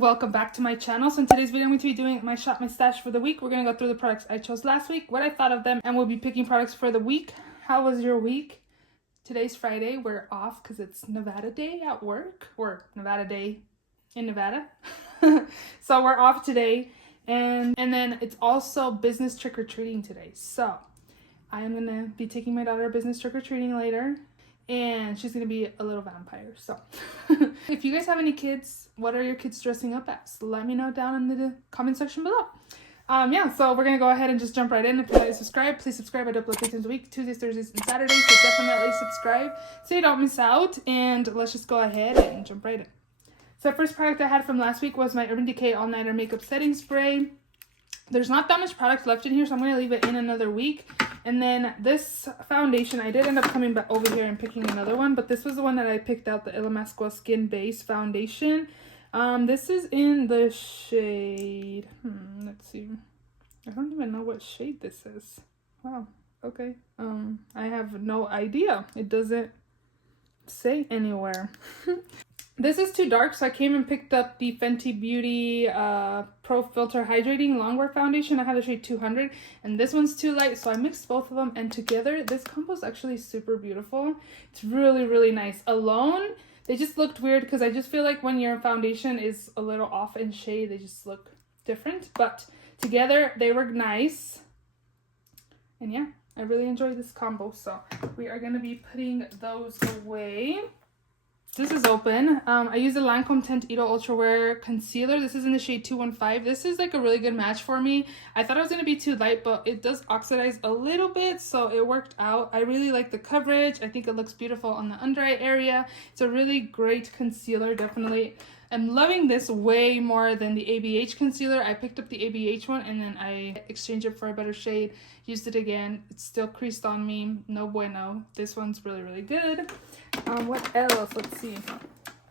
and welcome back to my channel. So in today's video I'm going to be doing my shop, my stash for the week. We're going to go through the products I chose last week, what I thought of them, and we'll be picking products for the week. How was your week? Today's Friday. We're off because it's Nevada Day at work, or Nevada Day in Nevada. So we're off today, and then it's also business trick-or-treating today. So I am going to be taking my daughter business trick-or-treating later, and she's going to be a little vampire. So if you guys have any kids, what are your kids dressing up as? Let me know down in the comment section below. Yeah, so we're going to go ahead and just jump right in. If you're not subscribed, please subscribe. I upload 3 times a week, Tuesdays, Thursdays, and Saturdays. So definitely subscribe so you don't miss out. And let's just go ahead and jump right in. So the first product I had from last week was my Urban Decay All Nighter Makeup Setting Spray. There's not that much product left in here, so I'm going to leave it in another week. And then this foundation, I did end up coming back over here and picking another one, but this was the one that I picked out, the Ilamasqua Skin Base Foundation. This is in the shade, let's see. I don't even know what shade this is. Wow, okay. I have no idea. It doesn't say anywhere. This is too dark, so I came and picked up the Fenty Beauty Pro Filter Hydrating Longwear Foundation. I have the shade 200, and this one's too light, so I mixed both of them, and together, this combo is actually super beautiful. It's really, really nice. Alone, they just looked weird, because I just feel like when your foundation is a little off in shade, they just look different, but together, they were nice. And yeah, I really enjoyed this combo, so we are going to be putting those away. This is open. I use the Lancome Tint Edo Ultra Wear Concealer. This is in the shade 215. This is like a really good match for me. I thought it was going to be too light, but it does oxidize a little bit, so it worked out. I really like the coverage. I think it looks beautiful on the under eye area. It's a really great concealer, definitely. I'm loving this way more than the ABH concealer. I picked up the ABH one and then I exchanged it for a better shade. Used it again. It's still creased on me. No bueno. This one's really, really good. What else? Let's see.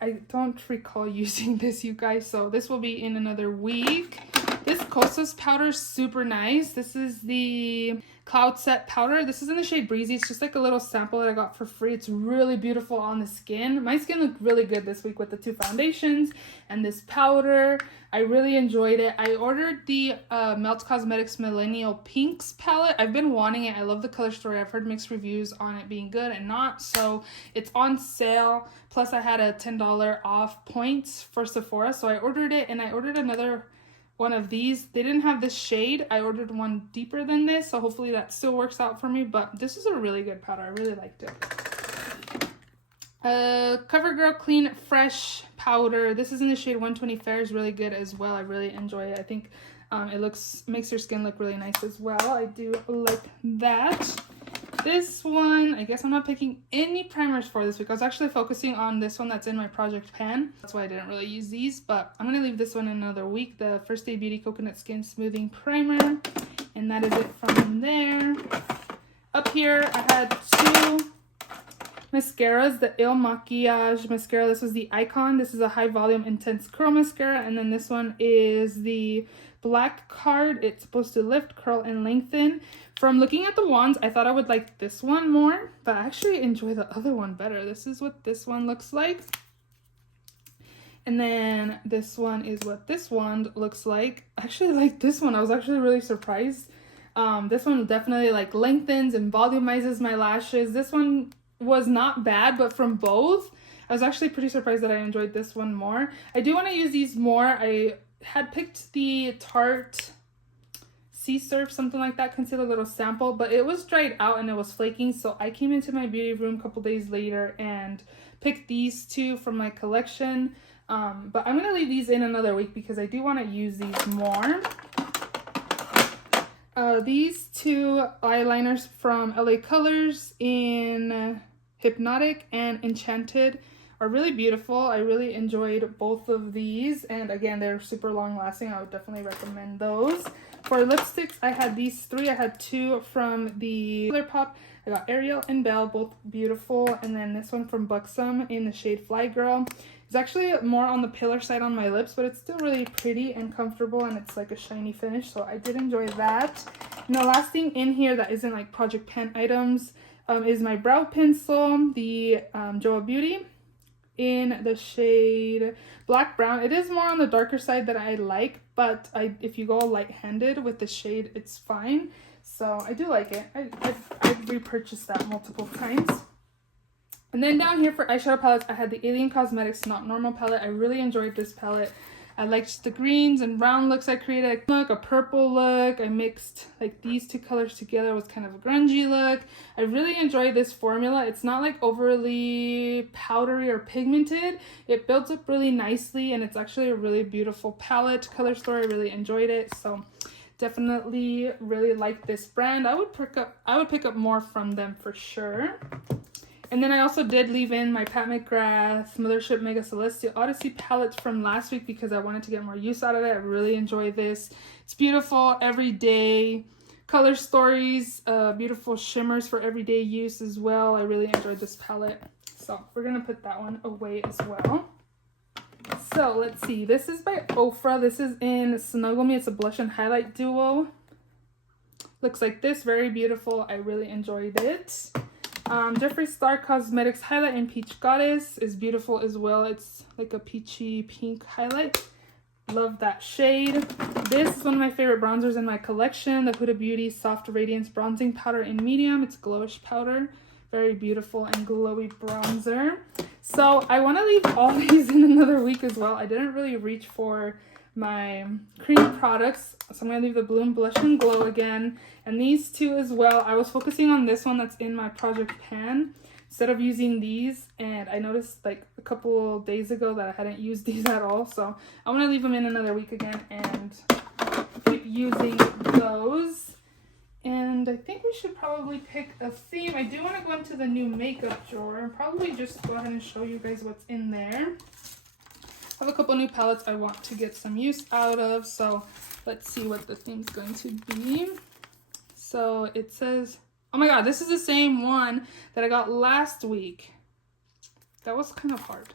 I don't recall using this, you guys. So this will be in another week. This Kosas powder is super nice. This is the Cloud Set powder. This is in the shade Breezy. It's just like a little sample that I got for free. It's really beautiful on the skin. My skin looked really good this week with the 2 foundations and this powder. I really enjoyed it. I ordered the Melt Cosmetics Millennial Pinks palette. I've been wanting it. I love the color story. I've heard mixed reviews on it being good and not. So it's on sale. Plus I had a $10 off points for Sephora. So I ordered it, and I ordered another one of these. They didn't have this shade. I ordered one deeper than this, so hopefully that still works out for me, but this is a really good powder. I really liked it. CoverGirl Clean Fresh powder. This is in the shade 120 Fair. Is really good as well. I really enjoy it. I think it makes your skin look really nice as well. I do like that. This one, I guess I'm not picking any primers for this week. I was actually focusing on this one that's in my project pan. That's why I didn't really use these, but I'm going to leave this one in another week. The First Day Beauty Coconut Skin Smoothing Primer. And that is it from there. Up here, I had 2 mascaras. The Il Maquillage mascara. This was the Icon. This is a high volume intense curl mascara. And then this one is the Black Card. It's supposed to lift, curl, and lengthen. From looking at the wands, I thought I would like this one more, but I actually enjoy the other one better. This is what this one looks like. And then this one is what this wand looks like. I actually like this one. I was actually really surprised. This one definitely like lengthens and volumizes my lashes. This one was not bad, but from both, I was actually pretty surprised that I enjoyed this one more. I do want to use these more. I had picked the Tarte Sea Surf, something like that, concealer little sample, but it was dried out and it was flaking, so I came into my beauty room a couple days later and picked these 2 from my collection. But I'm going to leave these in another week because I do want to use these more. These 2 eyeliners from LA Colors in Hypnotic and Enchanted are really beautiful. I really enjoyed both of these, and again, they're super long lasting. I would definitely recommend those. For lipsticks, I had these 3. I had 2 from the ColourPop. I got Ariel and Belle, both beautiful, and then this one from Buxom in the shade Fly Girl. It's actually more on the paler side on my lips, but it's still really pretty and comfortable, and it's like a shiny finish, so I did enjoy that. And the last thing in here that isn't like Project Pan items is my brow pencil, the Joa Beauty in the shade Black Brown. It is more on the darker side that I like, but if you go light-handed with the shade, it's fine. So I do like it. I've repurchased that multiple times. And then down here for eyeshadow palettes, I had the Alien Cosmetics Not Normal palette. I really enjoyed this palette. I liked the greens and brown looks I created. A purple look. I mixed like these two colors together with kind of a grungy look. I really enjoyed this formula. It's not like overly powdery or pigmented. It builds up really nicely and it's actually a really beautiful palette. Color Story, really enjoyed it. So definitely really like this brand. I would pick up more from them for sure. And then I also did leave in my Pat McGrath Mothership Mega Celestial Odyssey palette from last week because I wanted to get more use out of it. I really enjoy this. It's beautiful, everyday color stories, beautiful shimmers for everyday use as well. I really enjoyed this palette. So we're going to put that one away as well. So let's see. This is by Ofra. This is in Snuggle Me. It's a blush and highlight duo. Looks like this. Very beautiful. I really enjoyed it. Jeffree Star Cosmetics Highlight in Peach Goddess is beautiful as well. It's like a peachy pink highlight. Love that shade. This is one of my favorite bronzers in my collection. The Huda Beauty Soft Radiance Bronzing Powder in medium. It's glowish powder. Very beautiful and glowy bronzer. So I want to leave all these in another week as well. I didn't really reach for my cream products, so I'm going to leave the Bloom Blush and Glow again, and these two as well. I was focusing on this one that's in my project pan instead of using these, and I noticed like a couple days ago that I hadn't used these at all, so I want to leave them in another week again and keep using those. And I think we should probably pick a theme. I do want to go into the new makeup drawer and probably just go ahead and show you guys what's in there. I have a couple new palettes I want to get some use out of, so let's see what the theme's going to be. So it says, oh my god, this is the same one that I got last week. That was kind of hard.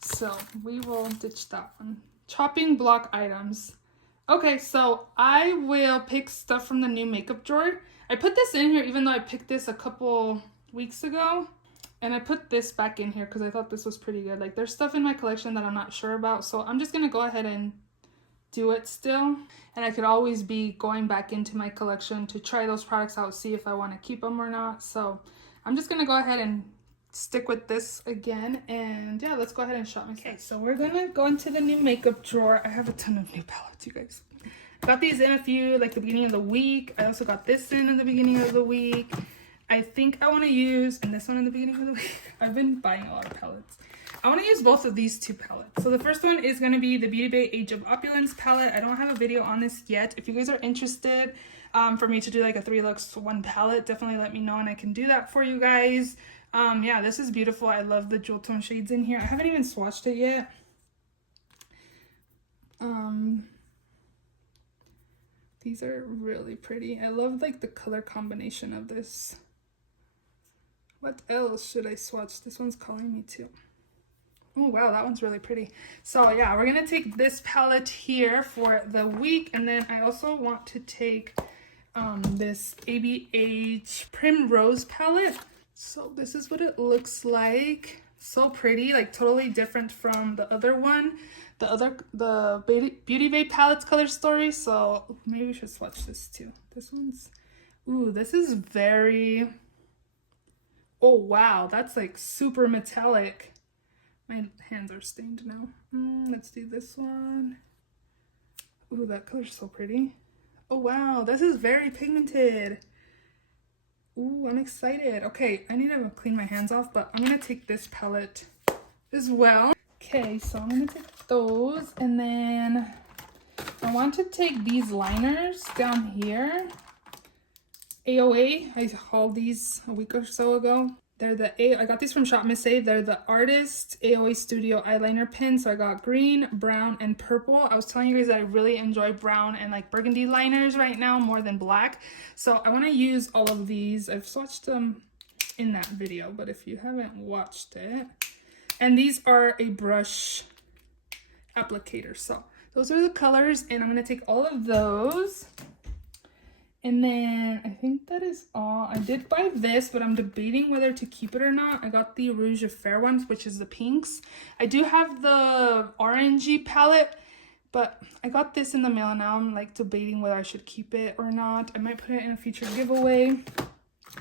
So we will ditch that one. Chopping block items. Okay, so I will pick stuff from the new makeup drawer. I put this in here even though I picked this a couple weeks ago. And I put this back in here because I thought this was pretty good. Like, there's stuff in my collection that I'm not sure about, so I'm just going to go ahead and do it still. And I could always be going back into my collection to try those products out, see if I want to keep them or not. So I'm just going to go ahead and stick with this again. And yeah, let's go ahead and shop my stuff. Okay, so we're going to go into the new makeup drawer. I have a ton of new palettes, you guys. I got these in a few, like the beginning of the week. I also got this in the beginning of the week. I think I want to use, and this one in the beginning of the week, I've been buying a lot of palettes. I want to use both of these two palettes. So the first one is going to be the Beauty Bay Age of Opulence palette. I don't have a video on this yet. If you guys are interested for me to do like a 3 looks 1 palette, definitely let me know and I can do that for you guys. Yeah, this is beautiful. I love the jewel tone shades in here. I haven't even swatched it yet. These are really pretty. I love like the color combination of this. What else should I swatch? This one's calling me too. Oh wow, that one's really pretty. So yeah, we're gonna take this palette here for the week, and then I also want to take this ABH Primrose palette. So this is what it looks like. So pretty, like totally different from the other one, the Beauty Bay Palettes Color Story. So maybe we should swatch this too. This one's, ooh, this is very, oh wow, that's like super metallic. My hands are stained now. Let's do this one. Ooh, that color's so pretty. Oh wow, this is very pigmented. Ooh, I'm excited. Okay, I need to clean my hands off, but I'm gonna take this palette as well. Okay, so I'm gonna take those, and then I want to take these liners down here. AOA, I hauled these a week or so ago. They're I got these from Shop Miss A. They're the Artist AOA Studio eyeliner pen. So I got green, brown, and purple. I was telling you guys that I really enjoy brown and like burgundy liners right now more than black. So I want to use all of these. I've swatched them in that video, but if you haven't watched it. And these are a brush applicator. So those are the colors, and I'm going to take all of those. And then I think that is all. I did buy this, but I'm debating whether to keep it or not. I got the Rouge Affair ones, which is the pinks. I do have the orangey palette, but I got this in the mail and now I'm like debating whether I should keep it or not. I might put it in a future giveaway.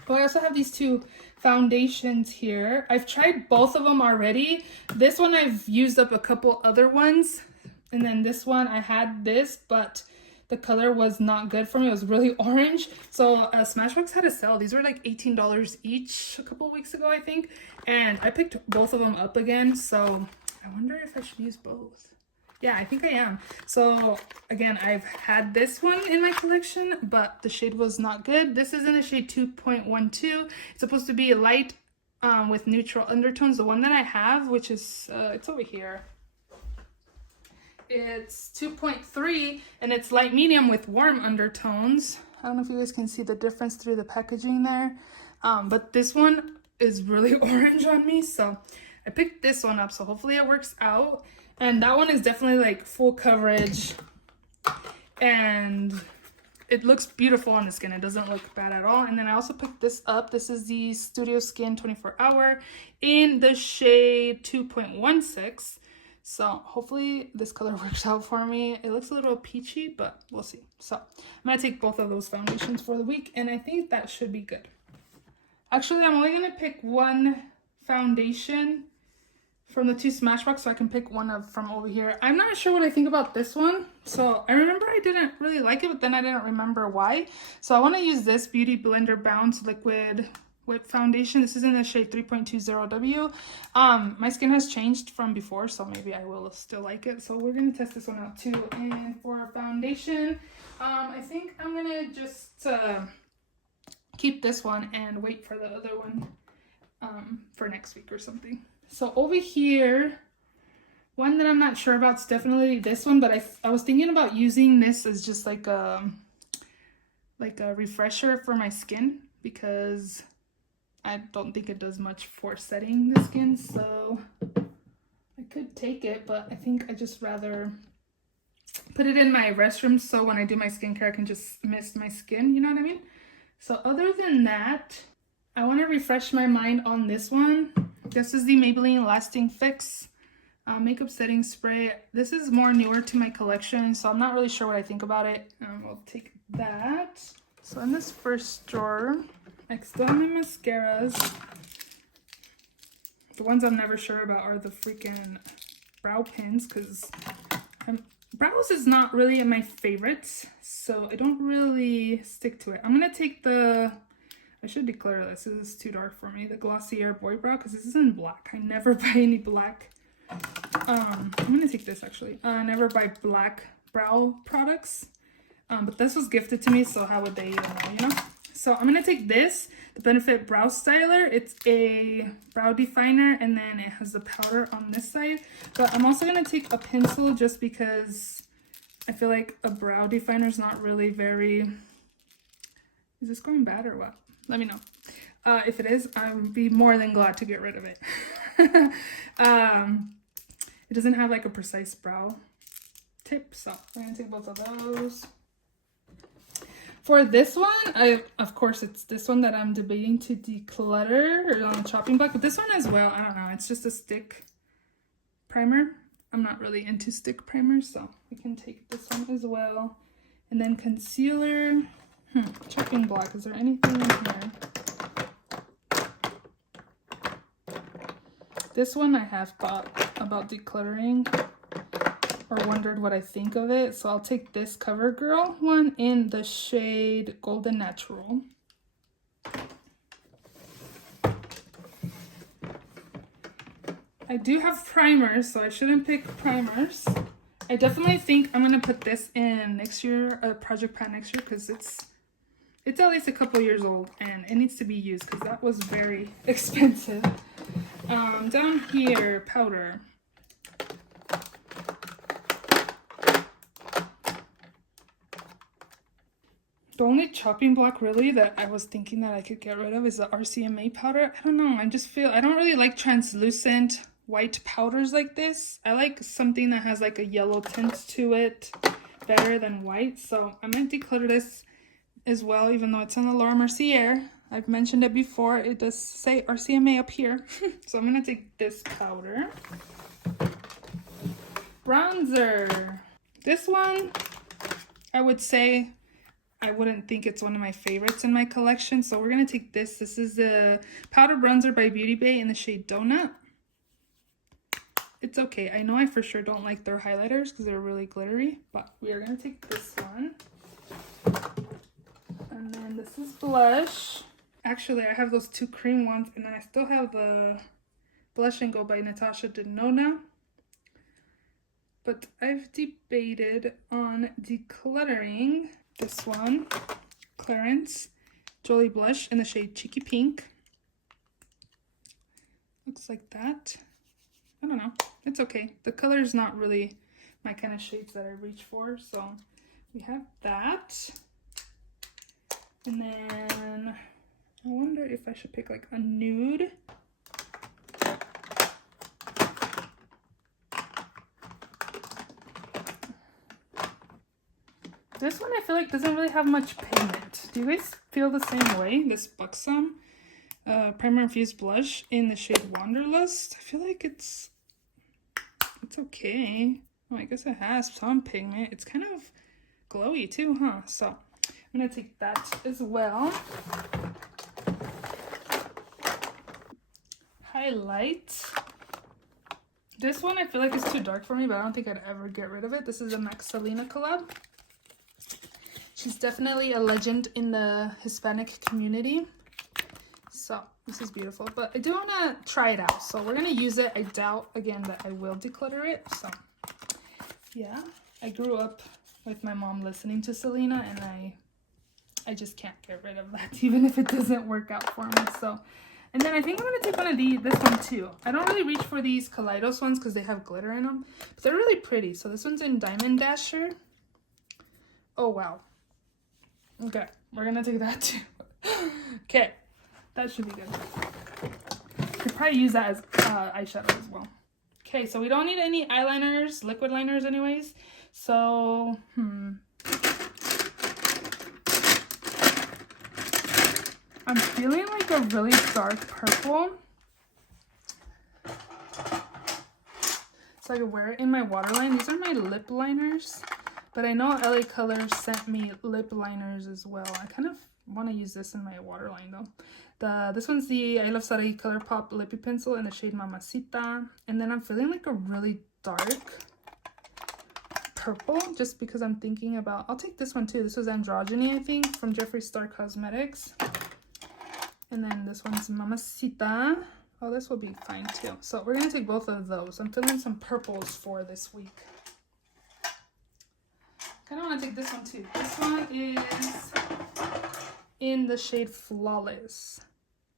But I also have these two foundations here. I've tried both of them already. This one I've used up a couple other ones. And then this one I had this, but the color was not good for me. It was really orange. So Smashbox had a sale. These were like $18 each a couple of weeks ago, I think. And I picked both of them up again. So I wonder if I should use both. Yeah, I think I am. So again, I've had this one in my collection, but the shade was not good. This is in the shade 2.12. It's supposed to be light with neutral undertones. The one that I have, which is, it's over here. It's 2.3 and it's light medium with warm undertones. I don't know if you guys can see the difference through the packaging there. But this one is really orange on me. So I picked this one up. So hopefully it works out. And that one is definitely like full coverage. And it looks beautiful on the skin. It doesn't look bad at all. And then I also picked this up. This is the Studio Skin 24 Hour in the shade 2.16. So hopefully this color works out for me. It looks a little peachy, but we'll see. So I'm going to take both of those foundations for the week, and I think that should be good. Actually, I'm only going to pick one foundation from the two Smashbox, so I can pick one up from over here. I'm not sure what I think about this one. So I remember I didn't really like it, but then I didn't remember why. So I want to use this Beauty Blender Bounce Liquid Whip Foundation. This is in the shade 3.20W. My skin has changed from before, so maybe I will still like it. So we're going to test this one out too. And for our foundation, I think I'm going to just keep this one and wait for the other one for next week or something. So over here, one that I'm not sure about is definitely this one, but I was thinking about using this as just like a refresher for my skin, because I don't think it does much for setting the skin, so I could take it, but I think I just rather put it in my restroom so when I do my skincare I can just mist my skin, you know what I mean? So other than that, I want to refresh my mind on this one. This is the Maybelline Lasting Fix makeup setting spray. This is more newer to my collection, so I'm not really sure what I think about it. We'll take that. So in this first drawer, I still have my mascaras. The ones I'm never sure about are the freaking brow pins, because brows is not really my favorites, so I don't really stick to it. I'm gonna take I should declare this is too dark for me, the Glossier Boy Brow, because this is in black. I never buy any black. I'm gonna take this actually. I never buy black brow products, but this was gifted to me, so how would they even know, you know? So I'm gonna take this, the Benefit Brow Styler. It's a brow definer, and then it has the powder on this side. But I'm also gonna take a pencil just because I feel like a brow definer is not really very... Is this going bad or what? Let me know. If it is, I would be more than glad to get rid of it. It doesn't have like a precise brow tip, so I'm gonna take both of those. For this one, of course it's this one that I'm debating to declutter or on the chopping block, but this one as well, I don't know, it's just a stick primer. I'm not really into stick primers, so we can take this one as well. And then concealer, chopping block, is there anything in here? This one I have thought about decluttering or wondered what I think of it. So I'll take this CoverGirl one in the shade Golden Natural. I do have primers, so I shouldn't pick primers. I definitely think I'm going to put this in next year, a project pan next year, because it's at least a couple years old and it needs to be used because that was very expensive. Down here, powder. The only chopping block really that I was thinking that I could get rid of is the RCMA powder. I don't know, I just feel, I don't really like translucent white powders like this. I like something that has like a yellow tint to it better than white. So I'm going to declutter this as well, even though it's in the Laura Mercier. I've mentioned it before. It does say RCMA up here. So I'm going to take this powder. Bronzer. This one, I would say, I wouldn't think it's one of my favorites in my collection. So we're going to take this. This is the Powder Bronzer by Beauty Bay in the shade Donut. It's okay. I know I for sure don't like their highlighters because they're really glittery. But we are going to take this one. And then this is blush. Actually, I have those two cream ones, and then I still have the Blush and Go by Natasha Denona. But I've debated on decluttering this one, Clarins Jolie Blush in the shade Cheeky Pink. Looks like that. I don't know. It's okay. The color is not really my kind of shades that I reach for, so we have that. And then I wonder if I should pick like a nude. This one I feel like doesn't really have much pigment. Do you guys feel the same way? This Buxom Primer Infused Blush in the shade Wanderlust. I feel like it's okay. Oh, I guess it has some pigment. It's kind of glowy too, huh? So I'm gonna take that as well. Highlight. This one I feel like is too dark for me, but I don't think I'd ever get rid of it. This is a Max Selena collab. She's definitely a legend in the Hispanic community. So this is beautiful, but I do want to try it out. So we're going to use it. I doubt, again, that I will declutter it. So yeah, I grew up with my mom listening to Selena, and I just can't get rid of that, even if it doesn't work out for me. So, and then I think I'm going to take one of this one too. I don't really reach for these Kaleidos ones because they have glitter in them, but they're really pretty. So this one's in Diamond Dasher. Oh, wow. Okay, we're going to take that too. Okay, that should be good. Could probably use that as eyeshadow as well. Okay, so we don't need any eyeliners, liquid liners anyways. So, I'm feeling like a really dark purple. So I could wear it in my waterline. These are my lip liners. But I know LA Colors sent me lip liners as well. I kind of want to use this in my waterline though. This one's the I Love Sarai ColourPop Lippy Pencil in the shade Mamacita. And then I'm feeling like a really dark purple just because I'm thinking about... I'll take this one too. This was Androgyny, I think, from Jeffree Star Cosmetics. And then this one's Mamacita. Oh, this will be fine too. So we're going to take both of those. I'm feeling some purples for this week. I kind of want to take this one too. This one is in the shade Flawless.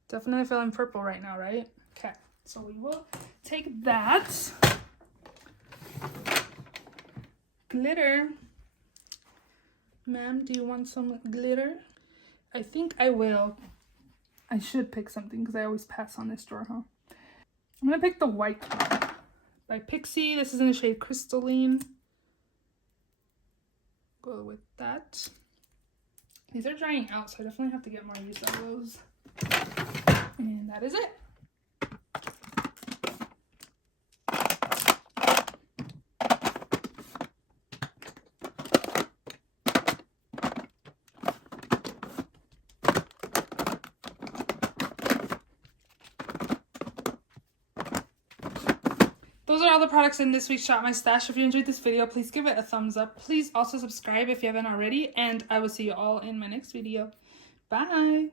Definitely feeling purple right now, right? Okay, so we will take that. Glitter. Ma'am, do you want some glitter? I think I will. I should pick something because I always pass on this drawer, huh? I'm going to pick the white one by Pixie. This is in the shade Crystalline. Go with that. These are drying out, so I definitely have to get more use out of those. And that is it. Those are all the products in this week's Shop My Stash. If you enjoyed this video, please give it a thumbs up. Please also subscribe if you haven't already, and I will see you all in my next video. Bye!